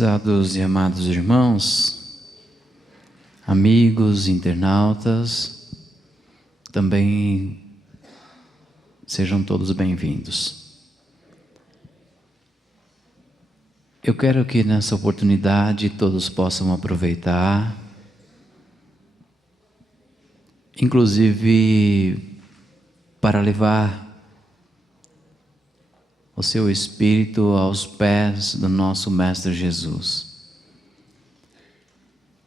Prezados e amados irmãos, amigos, internautas, também sejam todos bem-vindos. Eu quero que nessa oportunidade todos possam aproveitar, inclusive para levar o seu espírito aos pés do nosso Mestre Jesus.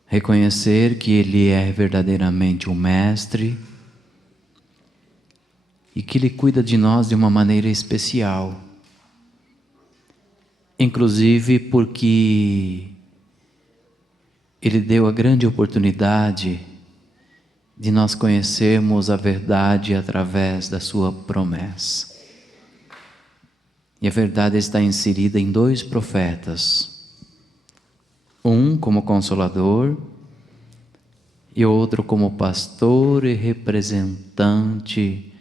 Reconhecer que Ele é verdadeiramente o Mestre e que Ele cuida de nós de uma maneira especial. Inclusive porque Ele deu a grande oportunidade de nós conhecermos a verdade através da sua promessa. E a verdade está inserida em dois profetas, um como consolador e outro como pastor e representante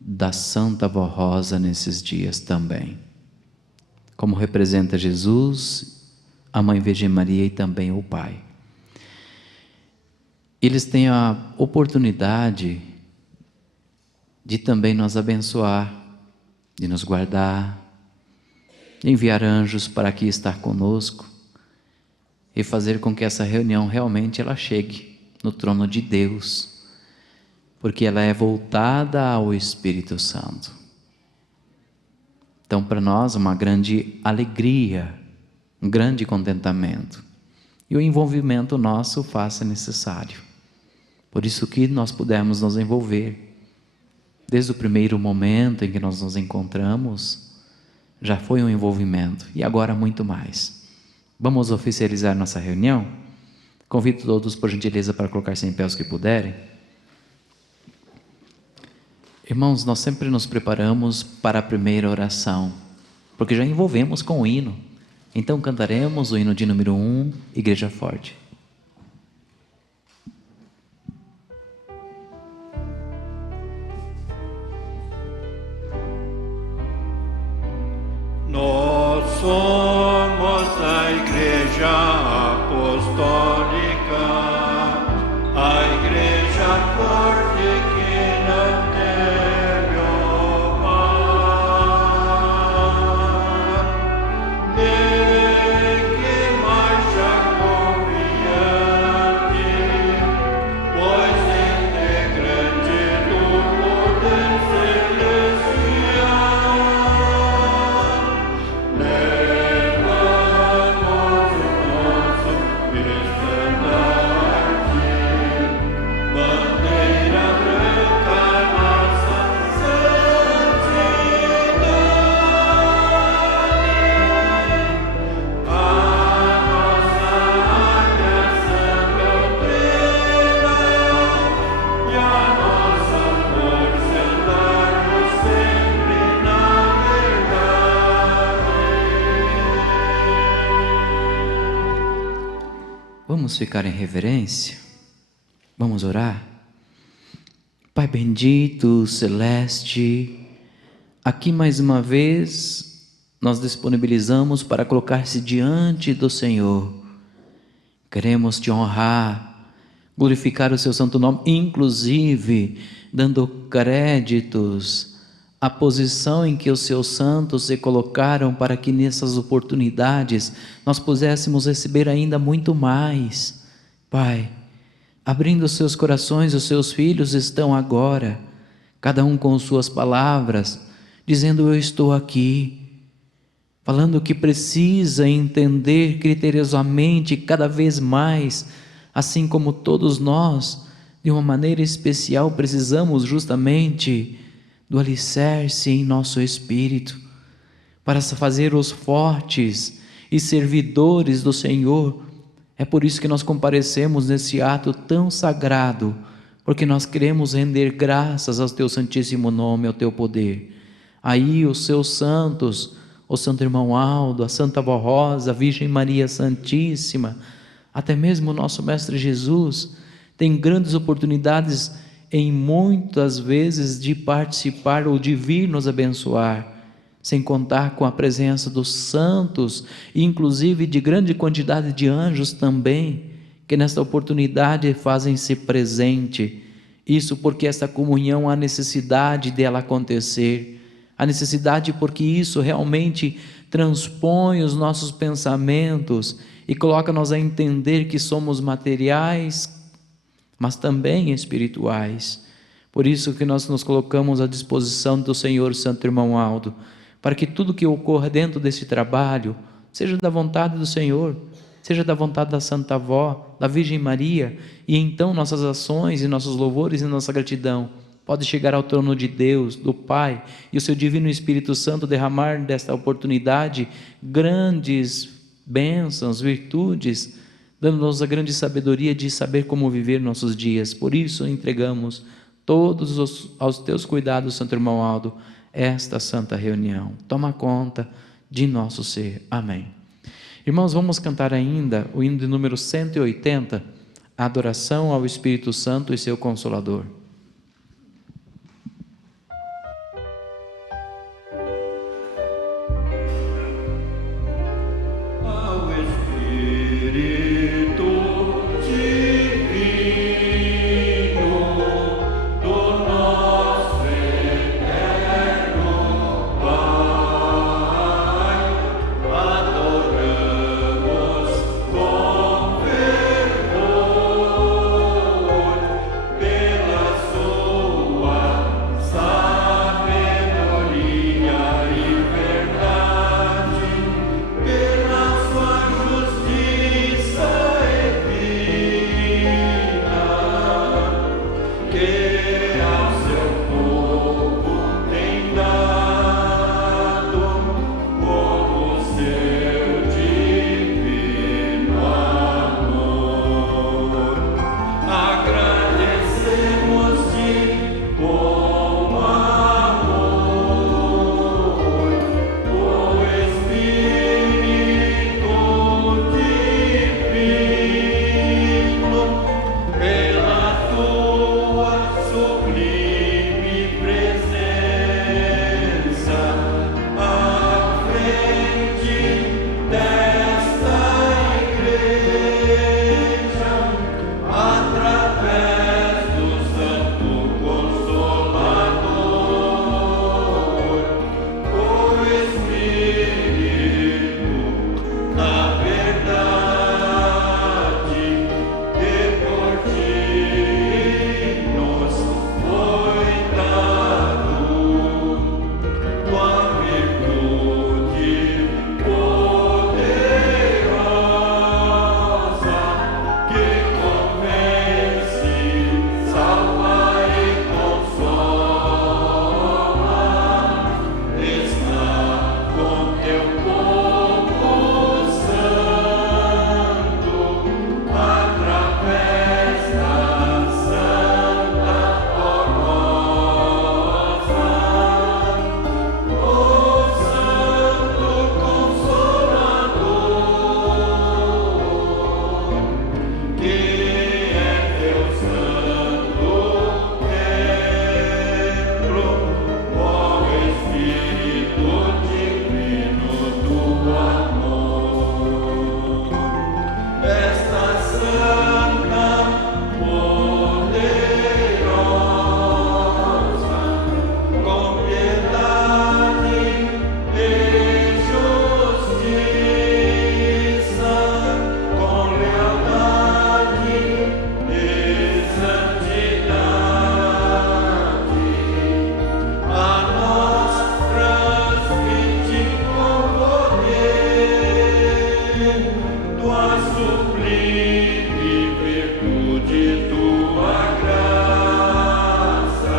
da Santa Avó Rosa nesses dias também. Como representa Jesus, a Mãe Virgem Maria e também o Pai. Eles têm a oportunidade de também nos abençoar, de nos guardar, de enviar anjos para aqui estar conosco e fazer com que essa reunião realmente ela chegue no trono de Deus, porque ela é voltada ao Espírito Santo. Então, para nós, uma grande alegria, um grande contentamento, e o envolvimento nosso faça necessário. Por isso que nós pudemos nos envolver. Desde o primeiro momento em que nós nos encontramos, já foi um envolvimento, e agora muito mais. Vamos oficializar nossa reunião? Convido todos, por gentileza, para colocar-se em pé os que puderem. Irmãos, nós sempre nos preparamos para a primeira oração, porque já envolvemos com o hino. Então cantaremos o hino de número 1, Igreja Forte. Nós somos a Igreja Apostólica, a Igreja forte que não teme o mal, e que marcha confiante, pois integrante do poder celestial. Vamos ficar em reverência? Vamos orar? Pai bendito, celeste, aqui mais uma vez nós disponibilizamos para colocar-se diante do Senhor. Queremos te honrar, glorificar o seu santo nome, inclusive dando créditos à posição em que os seus santos se colocaram para que nessas oportunidades nós pudéssemos receber ainda muito mais. Pai, abrindo os seus corações, os seus filhos estão agora, cada um com suas palavras, dizendo: eu estou aqui, falando que precisa entender criteriosamente cada vez mais, assim como todos nós, de uma maneira especial, precisamos justamente do alicerce em nosso espírito, para fazer-os fortes e servidores do Senhor. É por isso que nós comparecemos nesse ato tão sagrado, porque nós queremos render graças ao teu santíssimo nome, ao teu poder. Aí os seus santos, o Santo Irmão Aldo, a Santa Avó Rosa, a Virgem Maria Santíssima, até mesmo o nosso Mestre Jesus, tem grandes oportunidades em muitas vezes de participar ou de vir nos abençoar. sem contar com a presença dos santos, e inclusive de grande quantidade de anjos também, que nesta oportunidade fazem-se presente. Isso porque esta comunhão há necessidade dela acontecer, há necessidade porque isso realmente transpõe os nossos pensamentos e coloca-nos a entender que somos materiais, mas também espirituais. Por isso que nós nos colocamos à disposição do Senhor, Santo Irmão Aldo, para que tudo que ocorra dentro desse trabalho seja da vontade do Senhor, seja da vontade da Santa Avó, da Virgem Maria, e então nossas ações e nossos louvores e nossa gratidão pode chegar ao trono de Deus, do Pai, e o seu Divino Espírito Santo derramar desta oportunidade grandes bênçãos, virtudes, dando-nos a grande sabedoria de saber como viver nossos dias. Por isso entregamos todos aos teus cuidados, Santo Irmão Aldo, esta santa reunião. Toma conta de nosso ser. Amém. Irmãos, vamos cantar ainda o hino de número 180, a adoração ao Espírito Santo e seu Consolador. Ao Espírito Divino do nosso eterno Pai, adoramos com fervor pela sua sabedoria e verdade, pela sua justiça e vida, que ao seu povo tem dado como seu divino amor. Agradecemos de bom amor o Espírito Divino pela tua sublime presença à frente desta igreja, através do Santo Consolador, o Espírito da verdade, que por ti nos foi dado, tua virtude poderosa, que convence, salva e consola, está com teu povo santo, através da Santa Formosa, o Santo Consolador, que é teu santo templo, ó Espírito Divino do amor. Esta santa, poderosa, com piedade e justiça, com lealdade e santidade, a nós transmite com poder tua sublime virtude, tua graça,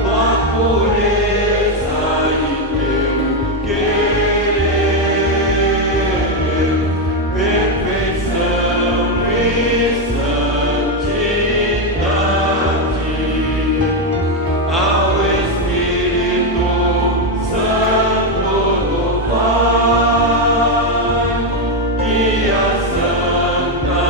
tua pureza e teu querer, perfeição e santidade, ao Espírito Santo do Pai e a Santa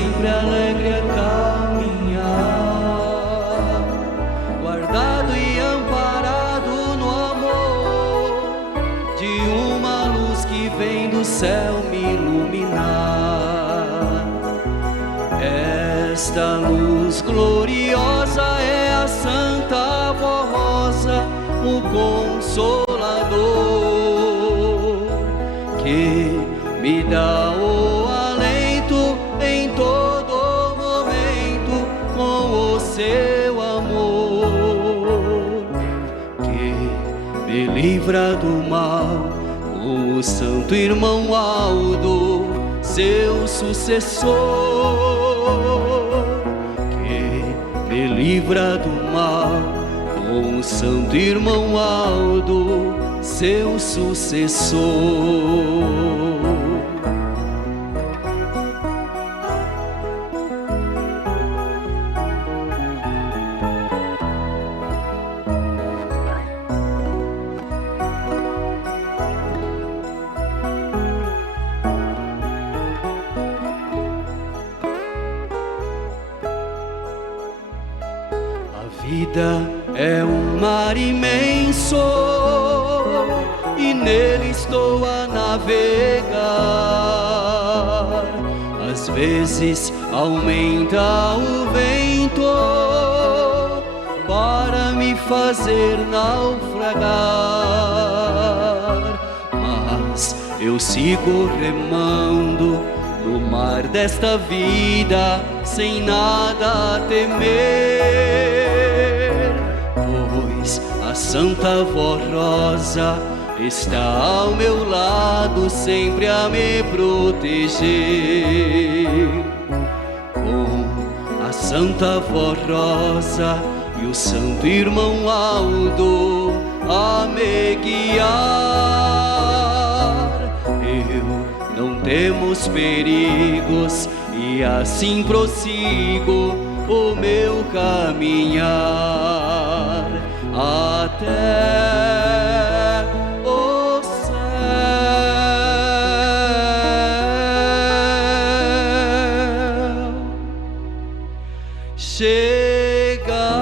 sempre alegre a caminhar, guardado e amparado no amor de uma luz que vem do céu me iluminar. Esta luz gloriosa é a Santa Voz Rosa, o Consolador, que me dá o alento em todo momento com o seu amor, que me livra do mal com o santo irmão Aldo, seu sucessor, que me livra do mal com o santo irmão Aldo, seu sucessor. A vida é um mar imenso e nele estou a navegar. Às vezes aumenta o vento para me fazer naufragar, mas eu sigo remando no mar desta vida sem nada temer, pois a Santa Voz Rosa está ao meu lado sempre a me proteger. Com a Santa Voz Rosa e o Santo Irmão Aldo a me guiar, eu não temos perigos e assim prossigo o meu caminhar até o céu chegar.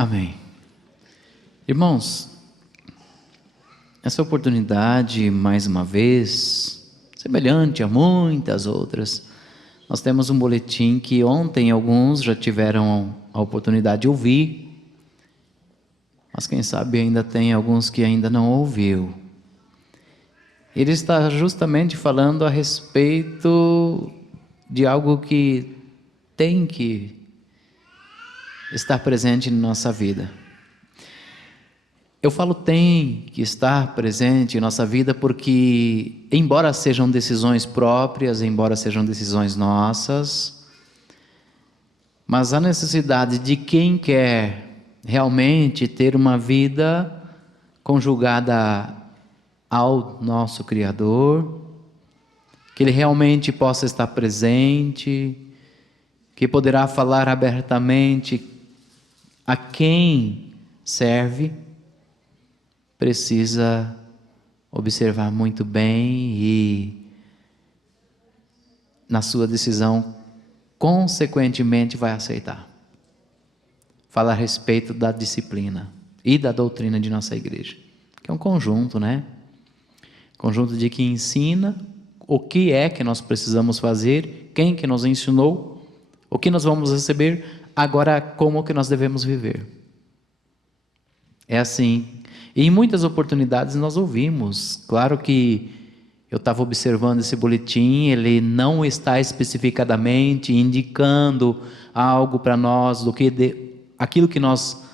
Amém. Irmãos, essa oportunidade, mais uma vez, semelhante a muitas outras, nós temos um boletim que ontem alguns já tiveram a oportunidade de ouvir, mas quem sabe ainda tem alguns que ainda não ouviu. Ele está justamente falando a respeito de algo que tem que estar presente na nossa vida. Eu falo tem que estar presente em nossa vida porque, embora sejam decisões próprias, embora sejam decisões nossas, mas a necessidade de quem quer realmente ter uma vida conjugada ao nosso Criador, que Ele realmente possa estar presente, que poderá falar abertamente a quem serve, precisa observar muito bem e, na sua decisão, consequentemente vai aceitar. Fala a respeito da disciplina e da doutrina de nossa igreja, que é um conjunto, né? Conjunto de que ensina o que é que nós precisamos fazer, quem que nos ensinou, o que nós vamos receber, agora como que nós devemos viver. É assim. E em muitas oportunidades nós ouvimos, claro que Eu estava observando esse boletim, ele não está especificadamente indicando algo para nós, aquilo que nós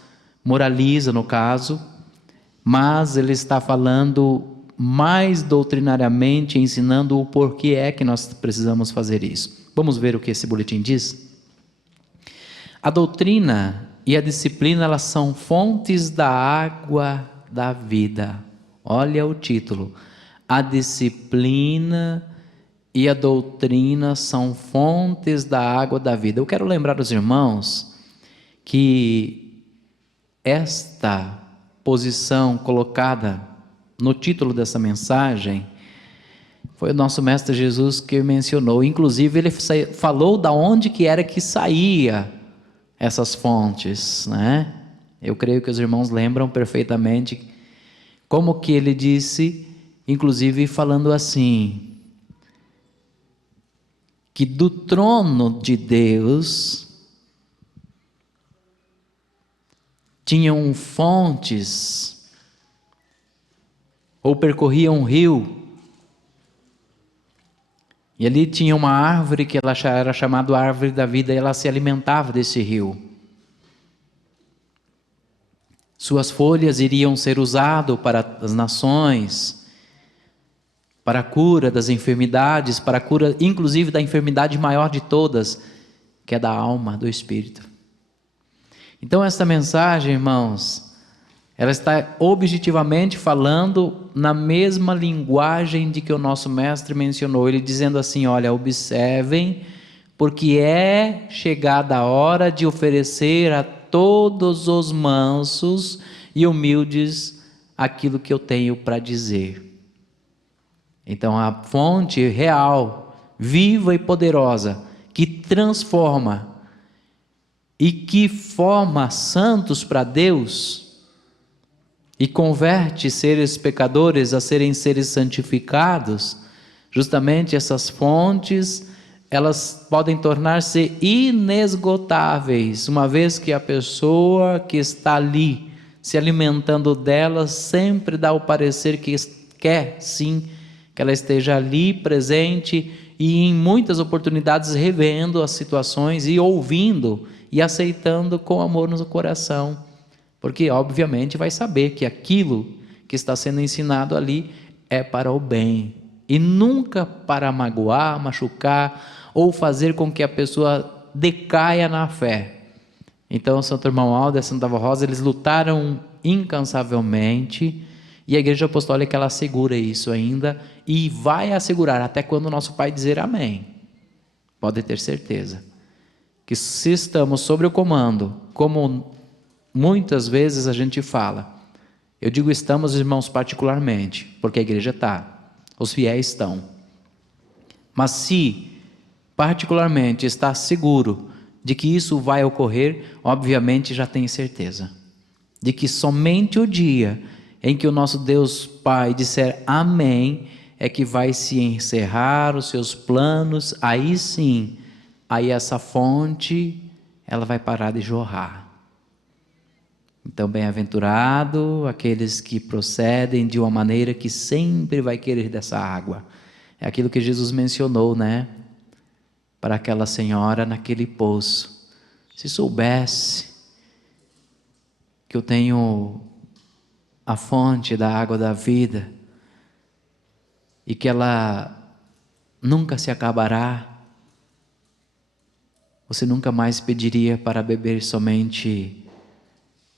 moraliza no caso, mas ele está falando mais doutrinariamente, ensinando o porquê é que nós precisamos fazer isso. Vamos ver o que esse boletim diz? A doutrina e a disciplina, elas são fontes da água da vida. Olha o título. A disciplina e a doutrina são fontes da água da vida. Eu quero lembrar os irmãos que esta posição colocada no título dessa mensagem foi o nosso Mestre Jesus que mencionou. Inclusive ele falou da onde que era que saía essas fontes, né? Eu creio que os irmãos lembram perfeitamente como que ele disse, inclusive falando assim, que do trono de Deus tinham fontes, ou percorriam um rio, e ali tinha uma árvore que ela era chamada árvore da vida, e ela se alimentava desse rio. Suas folhas iriam ser usadas para as nações, para a cura das enfermidades, para a cura inclusive da enfermidade maior de todas, que é da alma, do espírito. Então esta mensagem, irmãos, ela está objetivamente falando na mesma linguagem de que o nosso mestre mencionou, ele dizendo assim, olha, observem, porque é chegada a hora de oferecer a todos os mansos e humildes aquilo que eu tenho para dizer. Então a fonte real, viva e poderosa, que transforma e que forma santos para Deus e converte seres pecadores a serem seres santificados, justamente essas fontes, elas podem tornar-se inesgotáveis, uma vez que a pessoa que está ali, se alimentando delas, sempre dá o parecer que quer sim, que ela esteja ali presente e em muitas oportunidades revendo as situações e ouvindo e aceitando com amor no coração, porque obviamente vai saber que aquilo que está sendo ensinado ali é para o bem e nunca para magoar, machucar ou fazer com que a pessoa decaia na fé. Então Santo Irmão Aldo e a Santa Avó Rosa, eles lutaram incansavelmente e a Igreja Apostólica ela assegura isso ainda e vai assegurar até quando o nosso Pai dizer amém. Pode ter certeza que se estamos sobre o comando, como muitas vezes a gente fala, eu digo estamos, irmãos, particularmente, porque a igreja está, os fiéis estão, mas se particularmente está seguro de que isso vai ocorrer, obviamente já tem certeza, de que somente o dia em que o nosso Deus Pai disser amém, é que vai se encerrar os seus planos, aí sim, aí essa fonte, ela vai parar de jorrar. Então, bem-aventurado aqueles que procedem de uma maneira que sempre vai querer dessa água. É aquilo que Jesus mencionou, né? Para aquela senhora naquele poço. Se soubesse que eu tenho a fonte da água da vida e que ela nunca se acabará, você nunca mais pediria para beber somente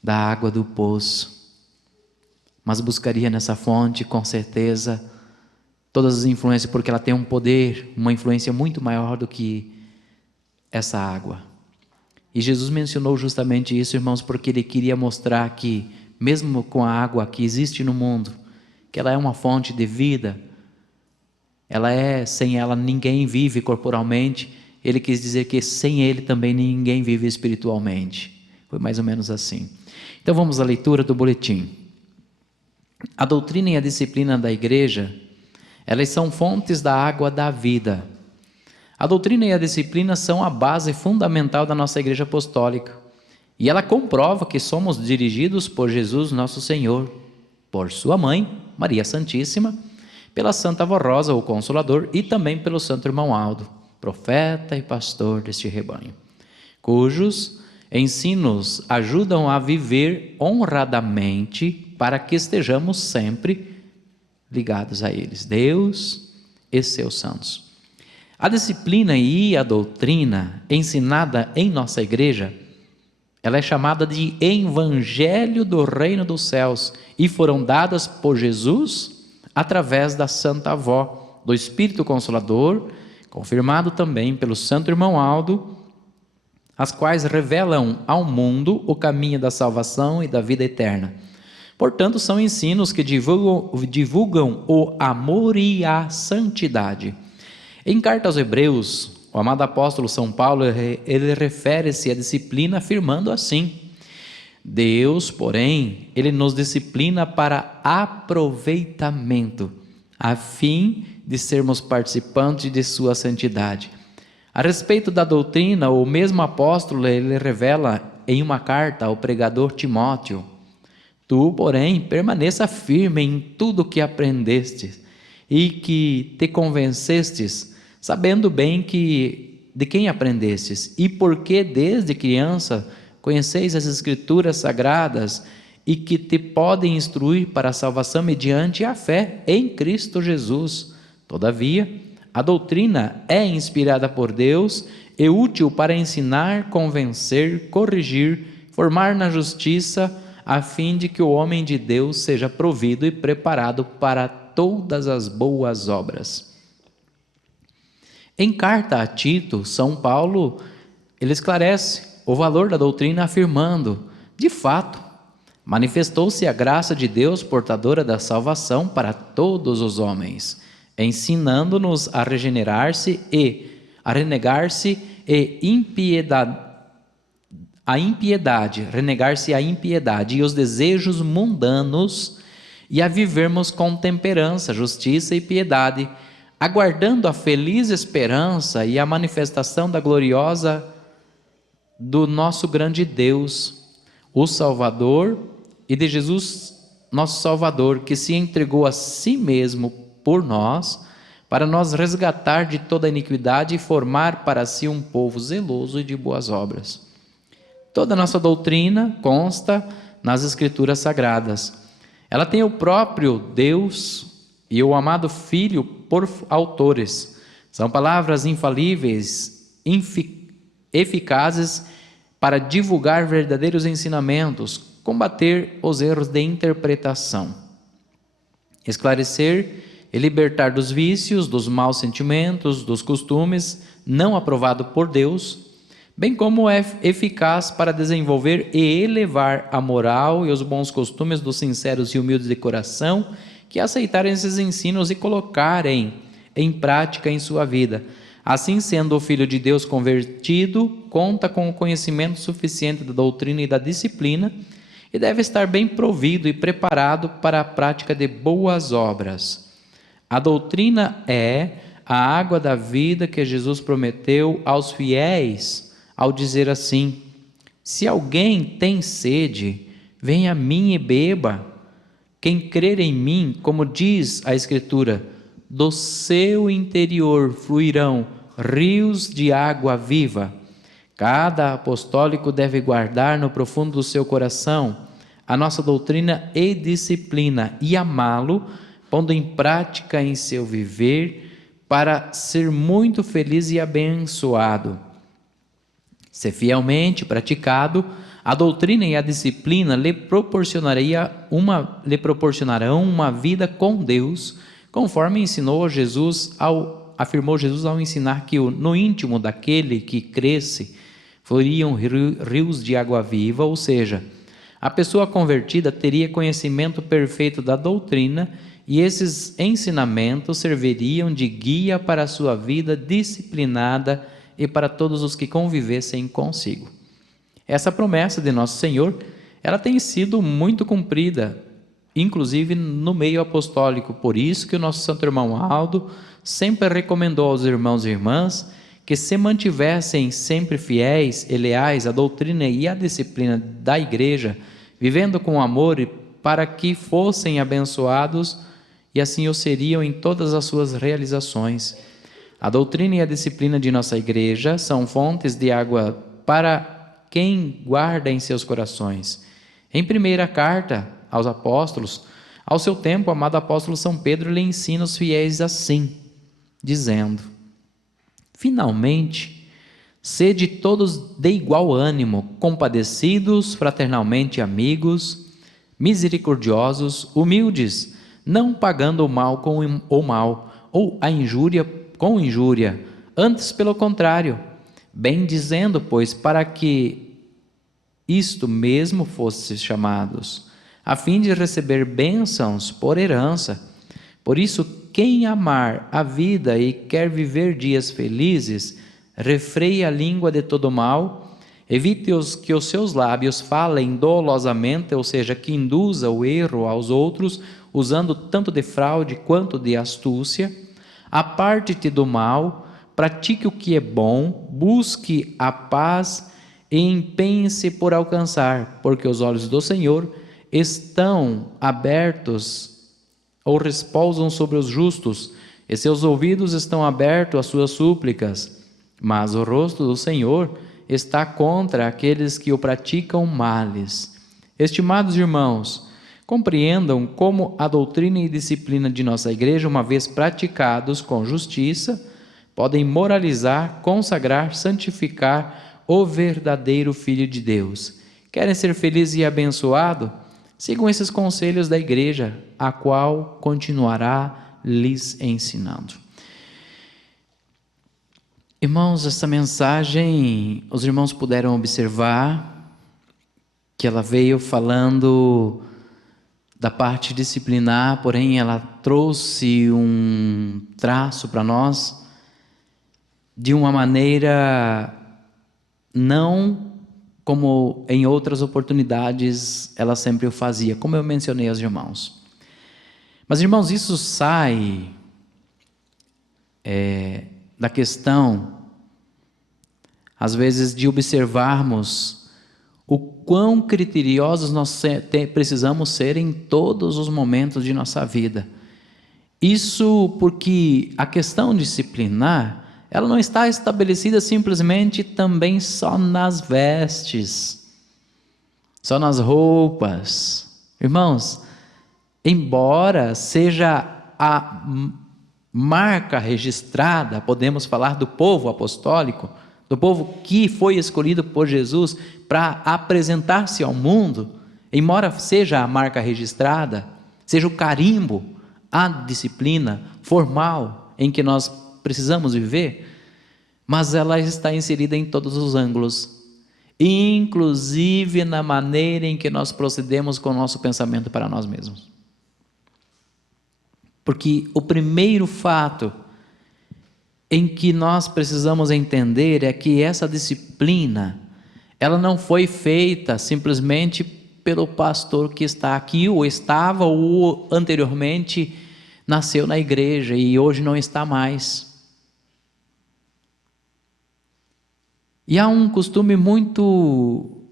da água do poço, mas buscaria nessa fonte com certeza todas as influências, porque ela tem um poder, uma influência muito maior do que essa água. E Jesus mencionou justamente isso, irmãos, porque ele queria mostrar que mesmo com a água que existe no mundo, que ela é uma fonte de vida, ela é, sem ela ninguém vive corporalmente, ele quis dizer que sem ele também ninguém vive espiritualmente. Foi mais ou menos assim. Então vamos à leitura do boletim. A doutrina e a disciplina da igreja, elas são fontes da água da vida. A doutrina e a disciplina são a base fundamental da nossa igreja apostólica. E ela comprova que somos dirigidos por Jesus nosso Senhor, por sua mãe, Maria Santíssima, pela Santa Avó Rosa, o Consolador, e também pelo Santo Irmão Aldo, profeta e pastor deste rebanho, cujos ensinos ajudam a viver honradamente para que estejamos sempre ligados a eles, Deus e seus santos. A disciplina e a doutrina ensinada em nossa igreja, ela é chamada de Evangelho do Reino dos Céus e foram dadas por Jesus através da Santa Avó, do Espírito Consolador, confirmado também pelo Santo Irmão Aldo, as quais revelam ao mundo o caminho da salvação e da vida eterna. Portanto, são ensinos que divulgam o amor e a santidade. Em carta aos Hebreus, o amado apóstolo São Paulo, ele refere-se à disciplina afirmando assim: Deus, porém, ele nos disciplina para aproveitamento, a fim de sermos participantes de sua santidade. A respeito da doutrina, o mesmo apóstolo, ele revela em uma carta ao pregador Timóteo: Tu, porém, permaneça firme em tudo que aprendestes e que te convencestes, sabendo bem que de quem aprendestes, e porque desde criança conheceis as Escrituras Sagradas e que te podem instruir para a salvação mediante a fé em Cristo Jesus. Todavia, a doutrina é inspirada por Deus e útil para ensinar, convencer, corrigir, formar na justiça, a fim de que o homem de Deus seja provido e preparado para todas as boas obras. Em carta a Tito, São Paulo, ele esclarece o valor da doutrina afirmando: de fato, manifestou-se a graça de Deus portadora da salvação para todos os homens, ensinando-nos a regenerar-se e a renegar-se renegar-se a impiedade e os desejos mundanos, e a vivermos com temperança, justiça e piedade, aguardando a feliz esperança e a manifestação da gloriosa do nosso grande Deus, o Salvador, e de Jesus, nosso Salvador, que se entregou a si mesmo por nós, para nos resgatar de toda iniquidade e formar para si um povo zeloso e de boas obras. Toda a nossa doutrina consta nas Escrituras Sagradas. Ela tem o próprio Deus e o amado Filho por autores. São palavras infalíveis, eficazes para divulgar verdadeiros ensinamentos, combater os erros de interpretação, esclarecer e libertar dos vícios, dos maus sentimentos, dos costumes não aprovados por Deus, bem como é eficaz para desenvolver e elevar a moral e os bons costumes dos sinceros e humildes de coração, que aceitarem esses ensinos e colocarem em prática em sua vida. Assim, sendo o Filho de Deus convertido, conta com o conhecimento suficiente da doutrina e da disciplina, e deve estar bem provido e preparado para a prática de boas obras. A doutrina é a água da vida que Jesus prometeu aos fiéis, ao dizer assim: se alguém tem sede, venha a mim e beba. Quem crer em mim, como diz a Escritura, do seu interior fluirão rios de água viva. Cada apostólico deve guardar no profundo do seu coração a nossa doutrina e disciplina e amá-lo, pondo em prática em seu viver para ser muito feliz e abençoado. Se fielmente praticado, a doutrina e a disciplina lhe proporcionarão uma vida com Deus, conforme afirmou Jesus ao ensinar que no íntimo daquele que cresce floriam rios de água viva, ou seja, a pessoa convertida teria conhecimento perfeito da doutrina e esses ensinamentos serviriam de guia para a sua vida disciplinada e para todos os que convivessem consigo. Essa promessa de Nosso Senhor, ela tem sido muito cumprida, inclusive no meio apostólico. Por isso que o nosso Santo Irmão Aldo sempre recomendou aos irmãos e irmãs que se mantivessem sempre fiéis e leais à doutrina e à disciplina da igreja, vivendo com amor para que fossem abençoados e assim o seriam em todas as suas realizações. A doutrina e a disciplina de nossa igreja são fontes de água para quem guarda em seus corações. Em primeira carta aos apóstolos, ao seu tempo, o amado apóstolo São Pedro lhe ensina os fiéis assim, dizendo: finalmente, sede todos de igual ânimo, compadecidos, fraternalmente amigos, misericordiosos, humildes, não pagando o mal com o mal, ou a injúria com injúria, antes pelo contrário, bem dizendo, pois, para que isto mesmo fostes chamados, a fim de receber bênçãos por herança. Por isso, quem amar a vida e quer viver dias felizes, refreie a língua de todo mal, evite que os seus lábios falem dolosamente, ou seja, que induza o erro aos outros, usando tanto de fraude quanto de astúcia. Aparte-te do mal, pratique o que é bom, busque a paz e empenhe-se por alcançar, porque os olhos do Senhor estão abertos ou repousam sobre os justos, e seus ouvidos estão abertos às suas súplicas, mas o rosto do Senhor está contra aqueles que o praticam males. Estimados irmãos, compreendam como a doutrina e disciplina de nossa igreja, uma vez praticados com justiça, podem moralizar, consagrar, santificar o verdadeiro Filho de Deus. Querem ser felizes e abençoados? Sigam esses conselhos da igreja, a qual continuará lhes ensinando. Irmãos, essa mensagem, os irmãos puderam observar que ela veio falando da parte disciplinar, porém ela trouxe um traço para nós de uma maneira não como em outras oportunidades ela sempre o fazia, como eu mencionei aos irmãos. Mas, irmãos, isso sai da questão, às vezes, de observarmos o quão criteriosos nós precisamos ser em todos os momentos de nossa vida. Isso porque a questão disciplinar, ela não está estabelecida simplesmente também só nas vestes, só nas roupas. Irmãos, embora seja a marca registrada, podemos falar do povo apostólico, do povo que foi escolhido por Jesus para apresentar-se ao mundo, embora seja a marca registrada, seja o carimbo, a disciplina formal em que nós precisamos viver, mas ela está inserida em todos os ângulos, inclusive na maneira em que nós procedemos com o nosso pensamento para nós mesmos. Porque o primeiro fato em que nós precisamos entender é que essa disciplina, ela não foi feita simplesmente pelo pastor que está aqui, ou estava, ou anteriormente nasceu na igreja e hoje não está mais. E há um costume muito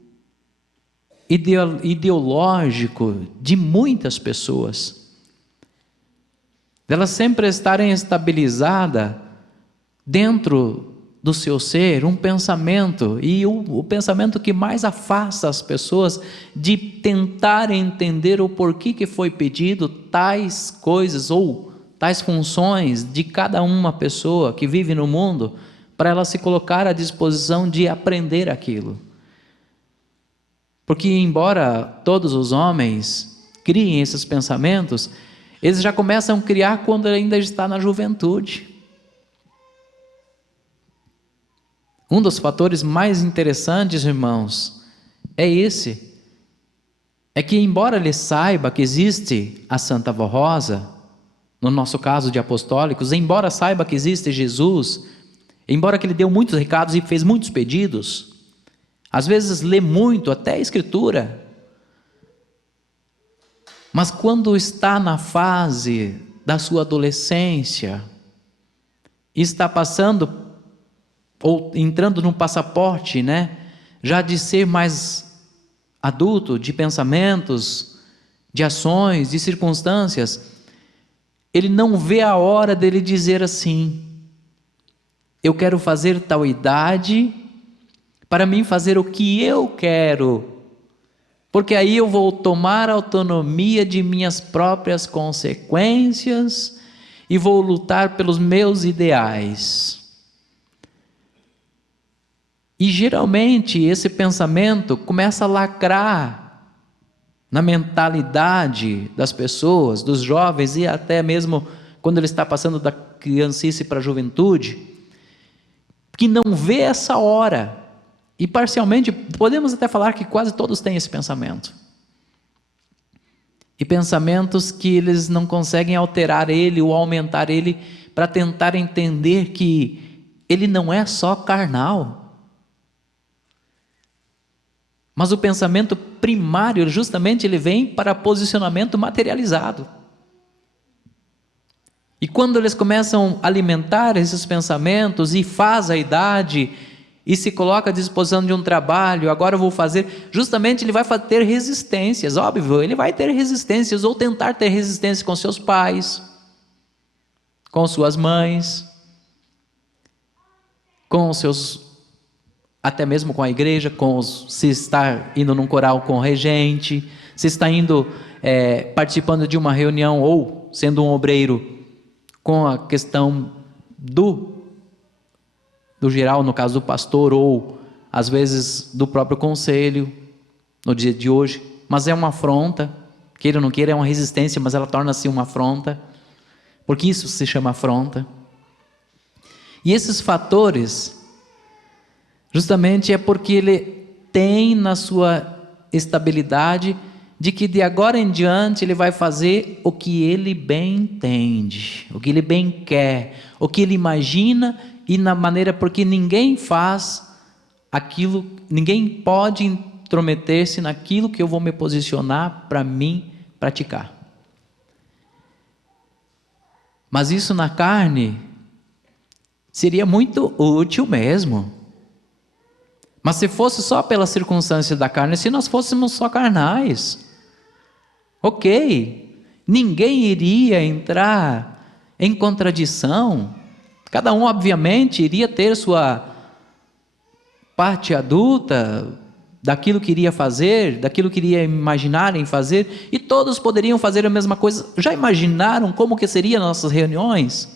ideológico de muitas pessoas, delas sempre estarem estabilizadas dentro do seu ser um pensamento, e o pensamento que mais afasta as pessoas de tentar entender o porquê que foi pedido tais coisas ou tais funções de cada uma pessoa que vive no mundo, para ela se colocar à disposição de aprender aquilo. Porque embora todos os homens criem esses pensamentos, eles já começam a criar quando ele ainda está na juventude. Um dos fatores mais interessantes, irmãos, é esse. É que embora ele saiba que existe a Santa Vó Rosa, no nosso caso de apostólicos, embora saiba que existe Jesus, embora que ele deu muitos recados e fez muitos pedidos, às vezes lê muito, até a Escritura, mas quando está na fase da sua adolescência, está passando ou entrando no passaporte, já de ser mais adulto, de pensamentos, de ações, de circunstâncias, ele não vê a hora dele dizer assim: eu quero fazer tal idade para mim fazer o que eu quero, porque aí eu vou tomar autonomia de minhas próprias consequências e vou lutar pelos meus ideais. E geralmente esse pensamento começa a lacrar na mentalidade das pessoas, dos jovens, e até mesmo quando ele está passando da criancice para a juventude, que não vê essa hora. E parcialmente, podemos até falar que quase todos têm esse pensamento. E pensamentos que eles não conseguem alterar ele ou aumentar ele para tentar entender que ele não é só carnal. Mas o pensamento primário, justamente, ele vem para posicionamento materializado. E quando eles começam a alimentar esses pensamentos e faz a idade e se coloca à disposição de um trabalho, agora eu vou fazer, justamente ele vai ter resistências, óbvio, ele vai ter resistências ou tentar ter resistência com seus pais, com suas mães, com seus, até mesmo com a igreja, se está indo num coral com o regente, se está indo participando de uma reunião ou sendo um obreiro com a questão do geral, no caso do pastor, ou às vezes do próprio conselho, no dia de hoje, mas é uma afronta, queira ou não queira, é uma resistência, mas ela torna-se uma afronta, porque isso se chama afronta. E esses fatores, justamente é porque ele tem na sua estabilidade de que de agora em diante ele vai fazer o que ele bem entende, o que ele bem quer, o que ele imagina, e na maneira, porque ninguém faz aquilo, ninguém pode intrometer-se naquilo que eu vou me posicionar para mim praticar. Mas isso na carne seria muito útil mesmo. Mas se fosse só pela circunstância da carne, se nós fôssemos só carnais, ok, ninguém iria entrar em contradição. Cada um, obviamente, iria ter sua parte adulta daquilo que iria fazer, daquilo que iria imaginar em fazer, e todos poderiam fazer a mesma coisa. Já imaginaram como que seriam nossas reuniões?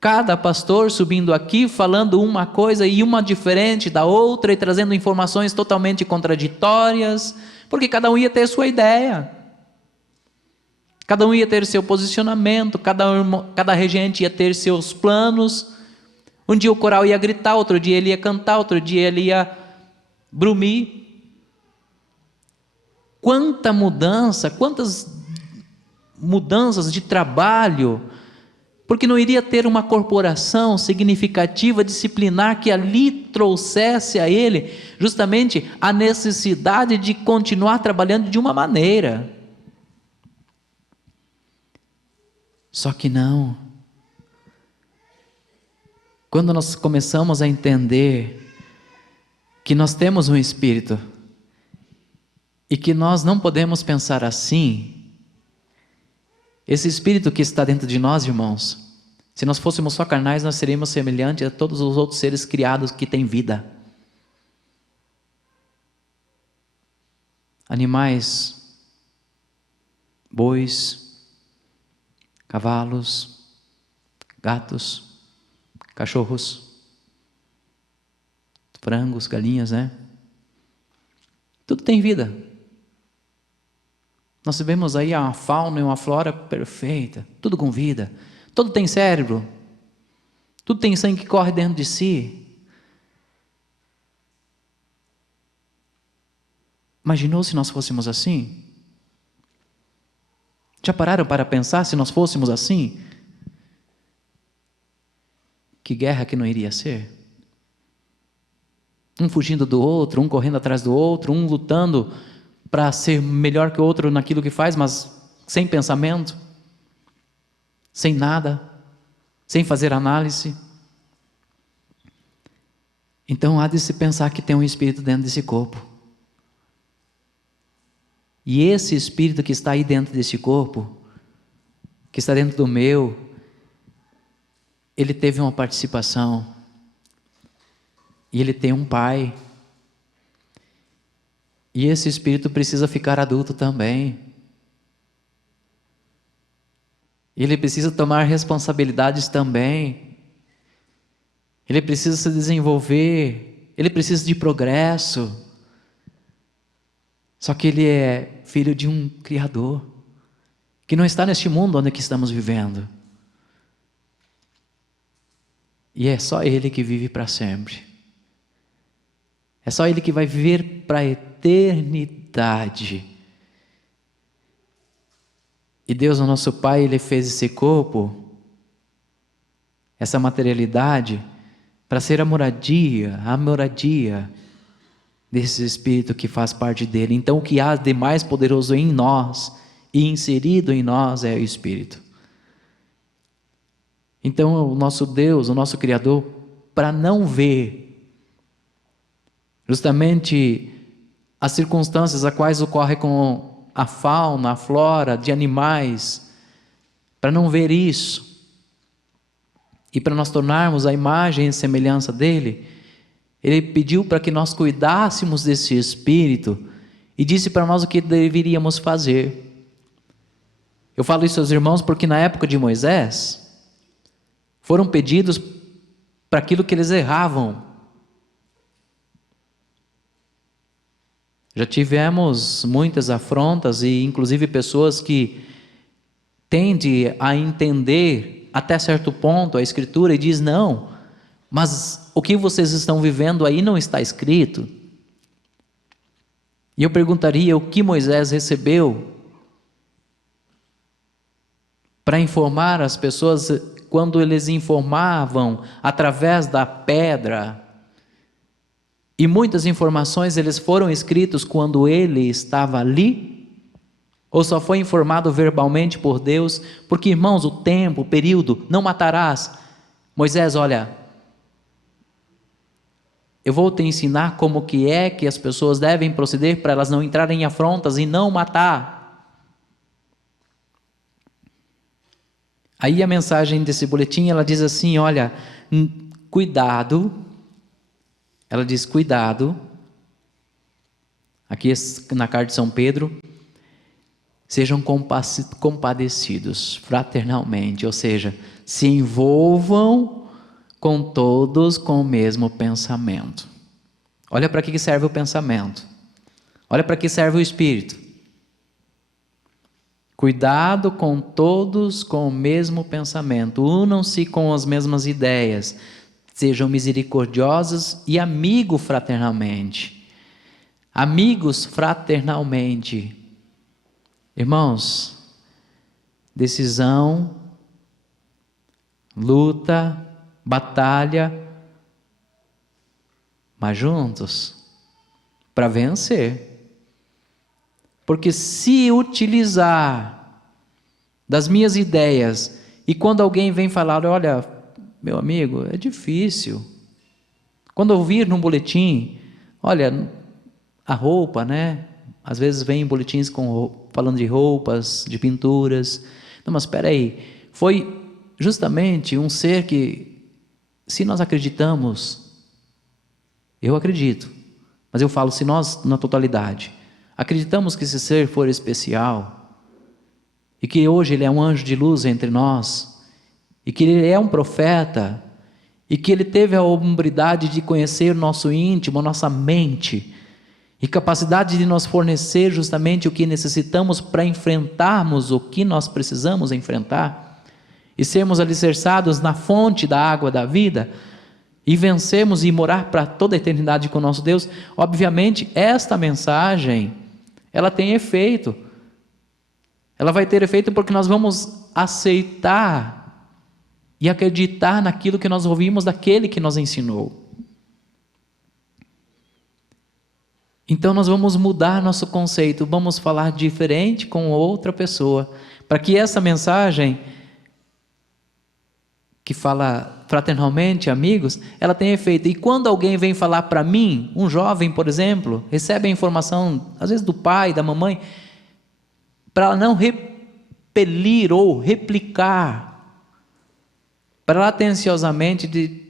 Cada pastor subindo aqui, falando uma coisa e uma diferente da outra, e trazendo informações totalmente contraditórias, porque cada um ia ter sua ideia. Cada um ia ter seu posicionamento, cada regente ia ter seus planos. Um dia o coral ia gritar, outro dia ele ia cantar, outro dia ele ia brumir. Quantas mudanças de trabalho, porque não iria ter uma corporação significativa, disciplinar, que ali trouxesse a ele justamente a necessidade de continuar trabalhando de uma maneira. Só que não. Quando nós começamos a entender que nós temos um espírito e que nós não podemos pensar assim, esse espírito que está dentro de nós, irmãos, se nós fôssemos só carnais, nós seríamos semelhantes a todos os outros seres criados que têm vida. Animais, bois, cavalos, gatos, cachorros, frangos, galinhas, né? Tudo tem vida. Nós vemos aí uma fauna e uma flora perfeita, tudo com vida. Tudo tem cérebro, tudo tem sangue que corre dentro de si. Imaginou se nós fôssemos assim? Já pararam para pensar se nós fôssemos assim? Que guerra que não iria ser? Um fugindo do outro, um correndo atrás do outro, um lutando para ser melhor que o outro naquilo que faz, mas sem pensamento, sem nada, sem fazer análise. Então há de se pensar que tem um espírito dentro desse corpo. E esse espírito que está aí dentro desse corpo que está dentro do meu, ele teve uma participação. E ele tem um pai. E esse espírito precisa ficar adulto também. Ele precisa tomar responsabilidades também. Ele precisa se desenvolver. Ele precisa de progresso. Só que ele é filho de um Criador, que não está neste mundo onde estamos vivendo. E é só Ele que vive para sempre. É só Ele que vai viver para a eternidade. E Deus, o nosso Pai, Ele fez esse corpo, essa materialidade, para ser a moradia desse Espírito que faz parte dele. Então o que há de mais poderoso em nós e inserido em nós é o Espírito. Então o nosso Deus, o nosso Criador, para não ver justamente as circunstâncias a quais ocorre com a fauna, a flora de animais, para não ver isso, e para nós tornarmos a imagem e semelhança dele, ele pediu para que nós cuidássemos desse Espírito e disse para nós o que deveríamos fazer. Eu falo isso aos irmãos porque na época de Moisés foram pedidos para aquilo que eles erravam. Já tivemos muitas afrontas e inclusive pessoas que tendem a entender até certo ponto a Escritura e diz não, mas o que vocês estão vivendo aí não está escrito. E eu perguntaria o que Moisés recebeu para informar as pessoas quando eles informavam através da pedra. E muitas informações eles foram escritos quando ele estava ali? Ou só foi informado verbalmente por Deus? Porque, irmãos, o tempo, o período, não matarás. Moisés, olha, eu vou te ensinar como que é que as pessoas devem proceder para elas não entrarem em afrontas e não matar. Aí a mensagem desse boletim, ela diz assim, olha, cuidado. Ela diz, cuidado, aqui na carta de São Pedro, sejam compadecidos fraternalmente, ou seja, se envolvam com todos com o mesmo pensamento. Olha para que serve o pensamento, olha para que serve o Espírito. Cuidado com todos com o mesmo pensamento, unam-se com as mesmas ideias, sejam misericordiosos e amigos fraternalmente. Amigos fraternalmente. Irmãos, decisão, luta, batalha, mas juntos, para vencer. Porque se utilizar das minhas ideias, e quando alguém vem falar, olha, meu amigo, é difícil. Quando eu ouvir num boletim, olha, a roupa, né? Às vezes vem boletins falando de roupas, de pinturas. Não, mas espera aí, foi justamente um ser que, se nós acreditamos, eu acredito, mas eu falo se nós, na totalidade, acreditamos que esse ser for especial, e que hoje ele é um anjo de luz entre nós, e que ele é um profeta, e que ele teve a hombridade de conhecer o nosso íntimo, a nossa mente, e capacidade de nos fornecer justamente o que necessitamos para enfrentarmos o que nós precisamos enfrentar, e sermos alicerçados na fonte da água da vida, e vencermos e morar para toda a eternidade com o nosso Deus. Obviamente, esta mensagem, ela tem efeito. Ela vai ter efeito porque nós vamos aceitar e acreditar naquilo que nós ouvimos daquele que nos ensinou. Então nós vamos mudar nosso conceito, vamos falar diferente com outra pessoa, para que essa mensagem, que fala fraternalmente, amigos, ela tenha efeito. E quando alguém vem falar para mim, um jovem, por exemplo, recebe a informação, às vezes do pai, da mamãe, para não repelir ou replicar pretensiosamente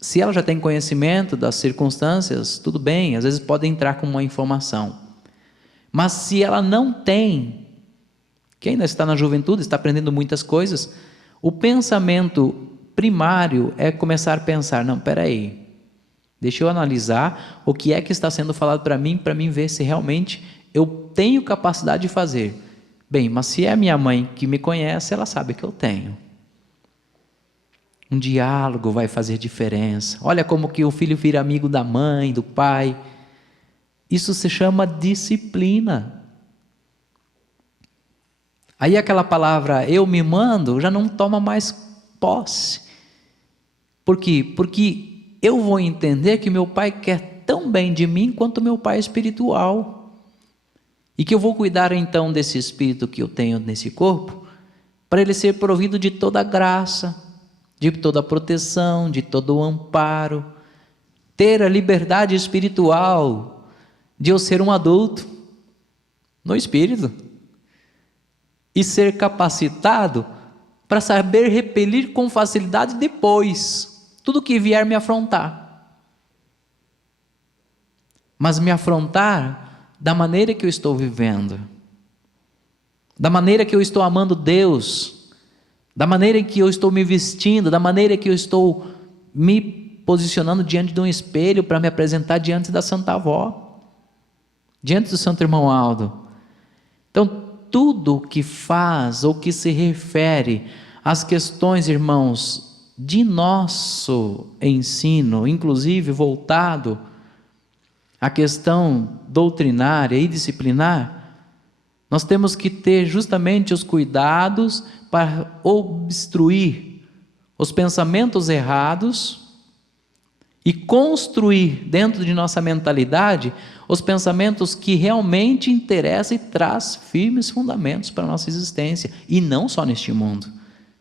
se ela já tem conhecimento das circunstâncias, tudo bem, às vezes pode entrar com uma informação. Mas se ela não tem, que ainda está na juventude, está aprendendo muitas coisas, o pensamento primário é começar a pensar, não, espera aí, deixa eu analisar o que é que está sendo falado para mim ver se realmente eu tenho capacidade de fazer. Bem, mas se é minha mãe que me conhece, ela sabe que eu tenho. Um diálogo vai fazer diferença. Olha como que o filho vira amigo da mãe, do pai. Isso se chama disciplina. Aí aquela palavra eu me mando já não toma mais posse. Por quê? Porque eu vou entender que meu pai quer tão bem de mim quanto meu pai espiritual. E que eu vou cuidar então desse espírito que eu tenho nesse corpo, para ele ser provido de toda a graça, de toda a proteção, de todo o amparo, ter a liberdade espiritual de eu ser um adulto no espírito e ser capacitado para saber repelir com facilidade depois tudo que vier me afrontar. Mas me afrontar da maneira que eu estou vivendo, da maneira que eu estou amando Deus, da maneira que eu estou me vestindo, da maneira que eu estou me posicionando diante de um espelho para me apresentar diante da Santa Avó, diante do Santo Irmão Aldo. Então, tudo que faz ou que se refere às questões, irmãos, de nosso ensino, inclusive voltado à questão doutrinária e disciplinar, nós temos que ter justamente os cuidados para obstruir os pensamentos errados e construir dentro de nossa mentalidade os pensamentos que realmente interessam e traz firmes fundamentos para a nossa existência, e não só neste mundo,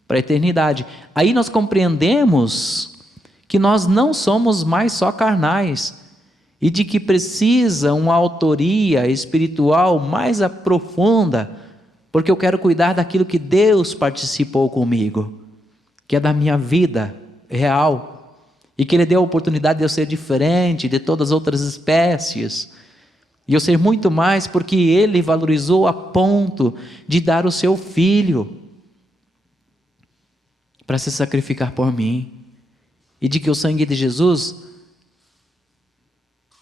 para a eternidade. Aí nós compreendemos que nós não somos mais só carnais, e de que precisa uma autoria espiritual mais profunda, porque eu quero cuidar daquilo que Deus participou comigo, que é da minha vida real, e que Ele deu a oportunidade de eu ser diferente de todas as outras espécies, e eu ser muito mais porque Ele valorizou a ponto de dar o seu Filho para se sacrificar por mim, e de que o sangue de Jesus,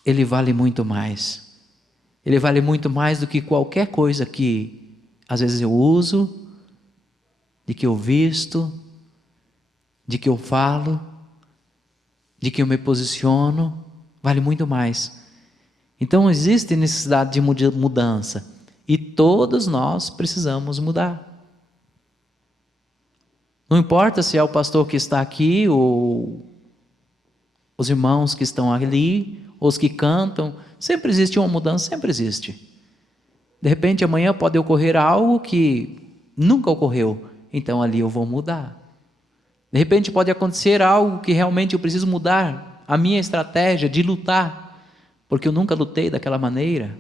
ele vale muito mais. Ele vale muito mais do que qualquer coisa que às vezes eu uso, de que eu visto, de que eu falo, de que eu me posiciono, vale muito mais. Então existe necessidade de mudança, e todos nós precisamos mudar. Não importa se é o pastor que está aqui, ou os irmãos que estão ali, os que cantam, sempre existe uma mudança, sempre existe. De repente amanhã pode ocorrer algo que nunca ocorreu, então ali eu vou mudar. De repente pode acontecer algo que realmente eu preciso mudar a minha estratégia de lutar, porque eu nunca lutei daquela maneira.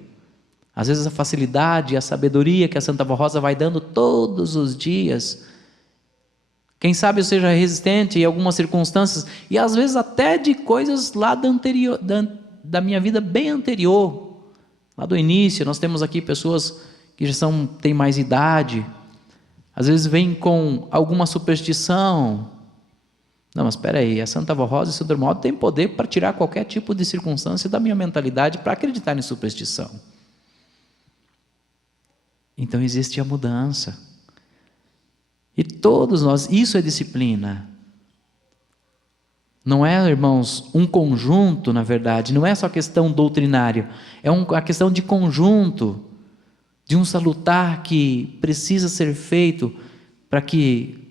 Às vezes a facilidade, a sabedoria que a Santa Avó Rosa vai dando todos os dias, quem sabe eu seja resistente em algumas circunstâncias, e às vezes até de coisas lá da minha vida bem anterior, lá do início. Nós temos aqui pessoas que já têm mais idade, às vezes vêm com alguma superstição. Não, mas espera aí, a Santa Avó Rosa e o Santo Irmão Aldo têm poder para tirar qualquer tipo de circunstância da minha mentalidade para acreditar em superstição. Então existe a mudança. E todos nós, isso é disciplina. Não é, irmãos, um conjunto, na verdade, não é só questão doutrinária, é uma questão de conjunto, de um salutar que precisa ser feito para que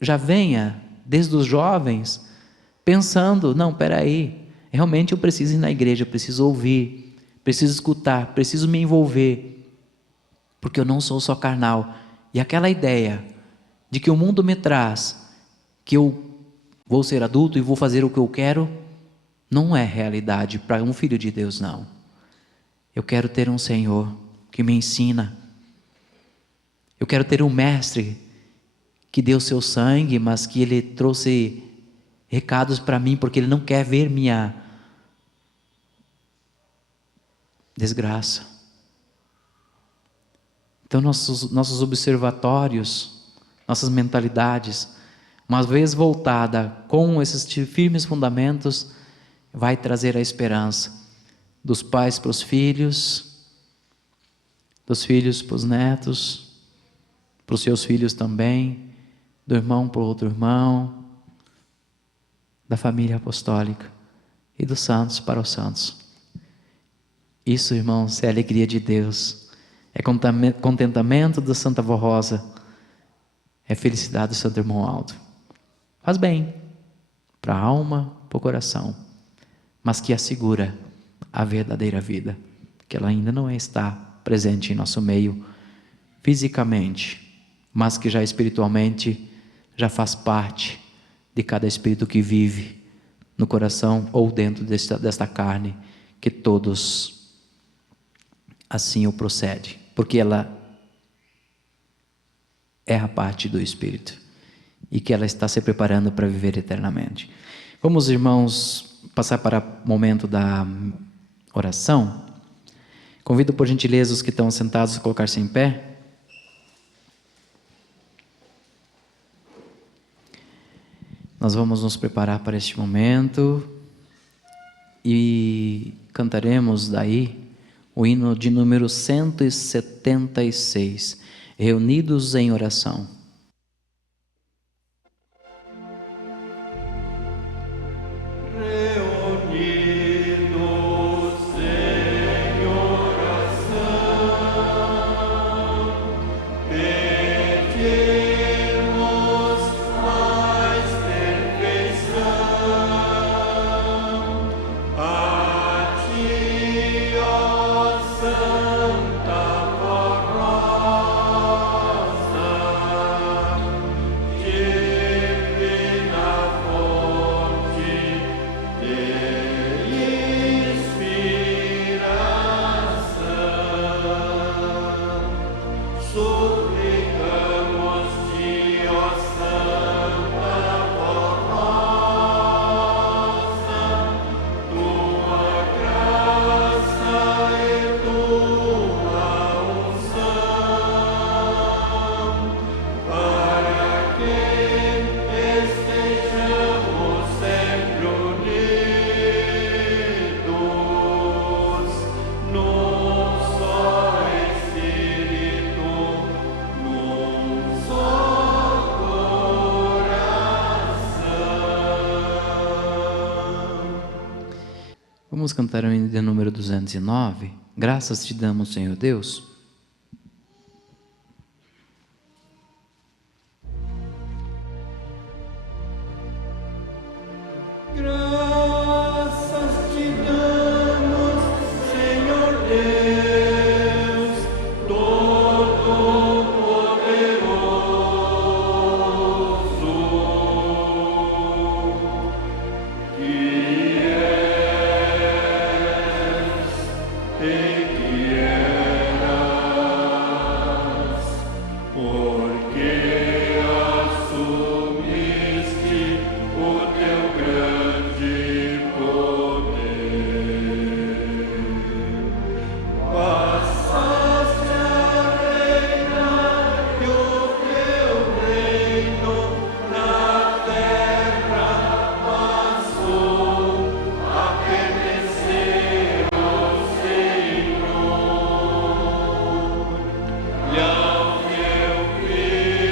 já venha, desde os jovens, pensando, não, espera aí, realmente eu preciso ir na igreja, eu preciso ouvir, preciso escutar, preciso me envolver, porque eu não sou só carnal. E aquela ideia de que o mundo me traz, que eu vou ser adulto e vou fazer o que eu quero, não é realidade para um filho de Deus, não. Eu quero ter um Senhor que me ensina. Eu quero ter um mestre que deu seu sangue, mas que ele trouxe recados para mim, porque ele não quer ver minha desgraça. Então nossos observatórios, nossas mentalidades, uma vez voltada com esses firmes fundamentos, vai trazer a esperança dos pais para os filhos, dos filhos para os netos, para os seus filhos também, do irmão para o outro irmão, da família apostólica e dos santos para os santos. Isso, irmãos, é a alegria de Deus, é contentamento da Santa Avó Rosa, é felicidade do Santo Irmão Aldo. Faz bem para a alma, para o coração, mas que assegura a verdadeira vida, que ela ainda não está presente em nosso meio fisicamente, mas que já espiritualmente já faz parte de cada espírito que vive no coração ou dentro desta carne, que todos assim o procede, porque ela é a parte do espírito e que ela está se preparando para viver eternamente. Vamos, irmãos, passar para o momento da oração. Convido por gentileza os que estão sentados a colocar-se em pé. Nós vamos nos preparar para este momento e cantaremos daí o hino de número 176, Reunidos em Oração. Vamos cantar o hino de número 209. Graças te damos, Senhor Deus. Graças te damos, Senhor Deus, Todo-Poderoso, que és e que eras, porque assumiste o teu grande poder. Passaste a reinar e o teu reino na terra passou a pertencer ao Senhor e ao teu Filho.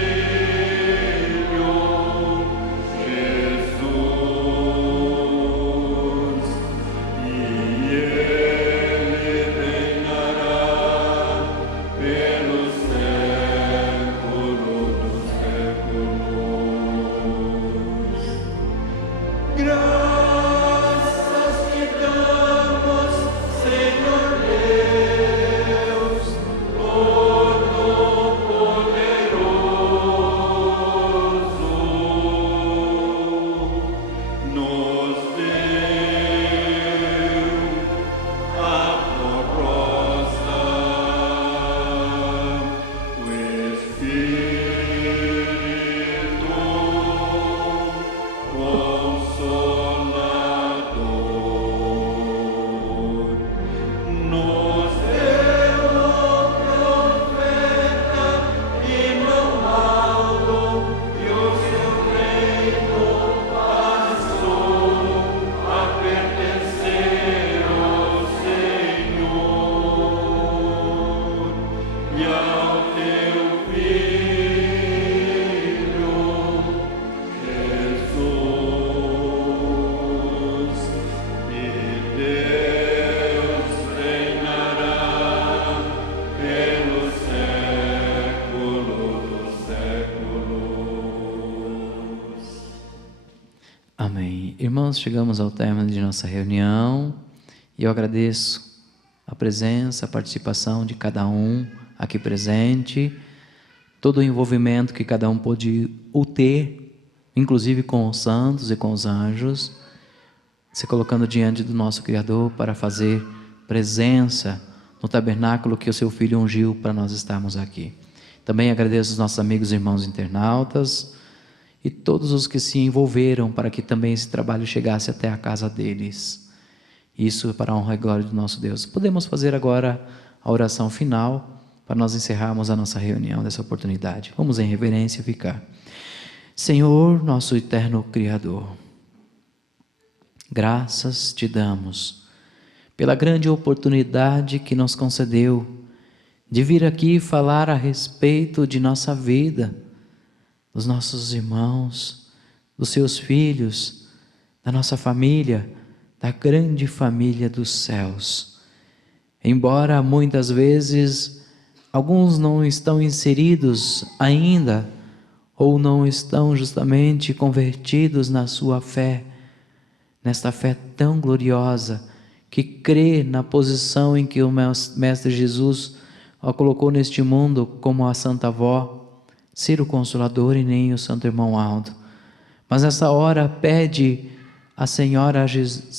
Irmãos, chegamos ao término de nossa reunião e eu agradeço a presença, a participação de cada um aqui presente, todo o envolvimento que cada um pôde ter, inclusive com os santos e com os anjos, se colocando diante do nosso Criador para fazer presença no tabernáculo que o seu Filho ungiu para nós estarmos aqui. Também agradeço os nossos amigos e irmãos internautas e todos os que se envolveram para que também esse trabalho chegasse até a casa deles. Isso é para a honra e glória do nosso Deus. Podemos fazer agora a oração final para nós encerrarmos a nossa reunião dessa oportunidade. Vamos em reverência ficar. Senhor, nosso eterno Criador, graças te damos pela grande oportunidade que nos concedeu de vir aqui falar a respeito de nossa vida, dos nossos irmãos, dos seus filhos, da nossa família, da grande família dos céus. Embora muitas vezes alguns não estão inseridos ainda, ou não estão justamente convertidos na sua fé, nesta fé tão gloriosa, que crê na posição em que o Mestre Jesus o colocou neste mundo como a Santa Avó, ser o Consolador e nem o Santo Irmão Aldo. Mas nessa hora pede a Senhora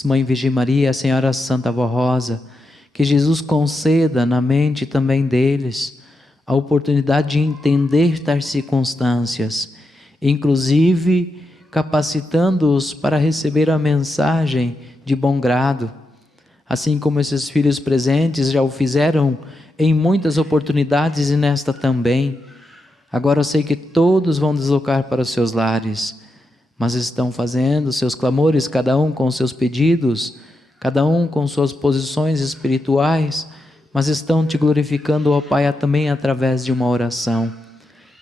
Mãe Virgem Maria, a Senhora Santa Avó Rosa, que Jesus conceda na mente também deles a oportunidade de entender tais circunstâncias, inclusive capacitando-os para receber a mensagem de bom grado, assim como esses filhos presentes já o fizeram em muitas oportunidades e nesta também. Agora eu sei que todos vão deslocar para os seus lares, mas estão fazendo seus clamores, cada um com seus pedidos, cada um com suas posições espirituais, mas estão te glorificando, ó Pai, também através de uma oração,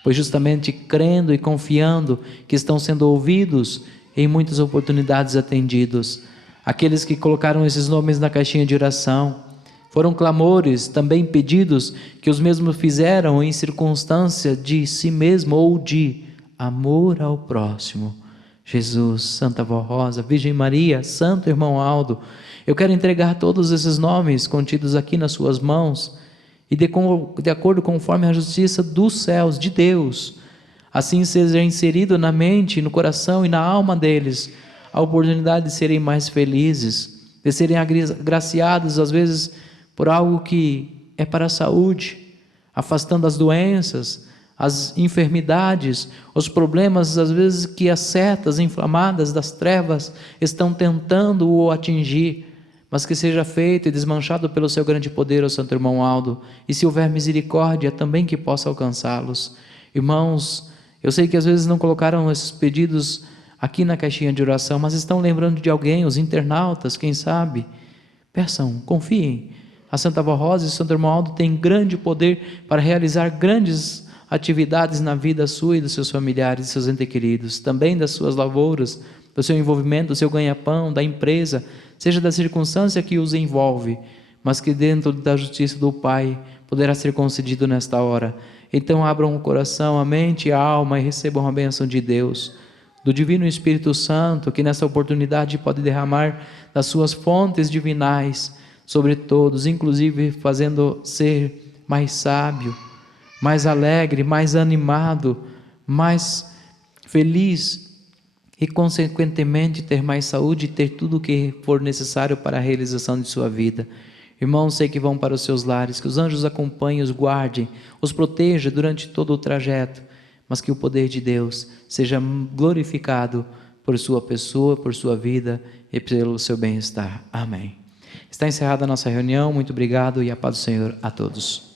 pois justamente crendo e confiando que estão sendo ouvidos, em muitas oportunidades atendidos. Aqueles que colocaram esses nomes na caixinha de oração, foram clamores, também pedidos, que os mesmos fizeram em circunstância de si mesmo ou de amor ao próximo. Jesus, Santa Avó Rosa, Virgem Maria, Santo Irmão Aldo, eu quero entregar todos esses nomes contidos aqui nas suas mãos e de acordo conforme a justiça dos céus, de Deus, assim seja inserido na mente, no coração e na alma deles a oportunidade de serem mais felizes, de serem agraciados às vezes por algo que é para a saúde, afastando as doenças, as enfermidades, os problemas às vezes que as setas inflamadas das trevas estão tentando o atingir, mas que seja feito e desmanchado pelo seu grande poder, ó Santo Irmão Aldo, e se houver misericórdia também que possa alcançá-los. Irmãos, eu sei que às vezes não colocaram esses pedidos aqui na caixinha de oração, mas estão lembrando de alguém, os internautas, quem sabe? Peçam, confiem. A Santa Avó Rosa e o Santo Irmão Aldo têm grande poder para realizar grandes atividades na vida sua e dos seus familiares, dos seus entes queridos, também das suas lavouras, do seu envolvimento, do seu ganha-pão, da empresa, seja da circunstância que os envolve, mas que dentro da justiça do Pai poderá ser concedido nesta hora. Então abram o coração, a mente e a alma e recebam a bênção de Deus, do Divino Espírito Santo, que nessa oportunidade pode derramar das suas fontes divinais sobre todos, inclusive fazendo ser mais sábio, mais alegre, mais animado, mais feliz e consequentemente ter mais saúde e ter tudo o que for necessário para a realização de sua vida. Irmãos, sei que vão para os seus lares, que os anjos acompanhem, os guardem, os protejam durante todo o trajeto, mas que o poder de Deus seja glorificado por sua pessoa, por sua vida e pelo seu bem-estar. Amém. Está encerrada a nossa reunião, muito obrigado e a paz do Senhor a todos.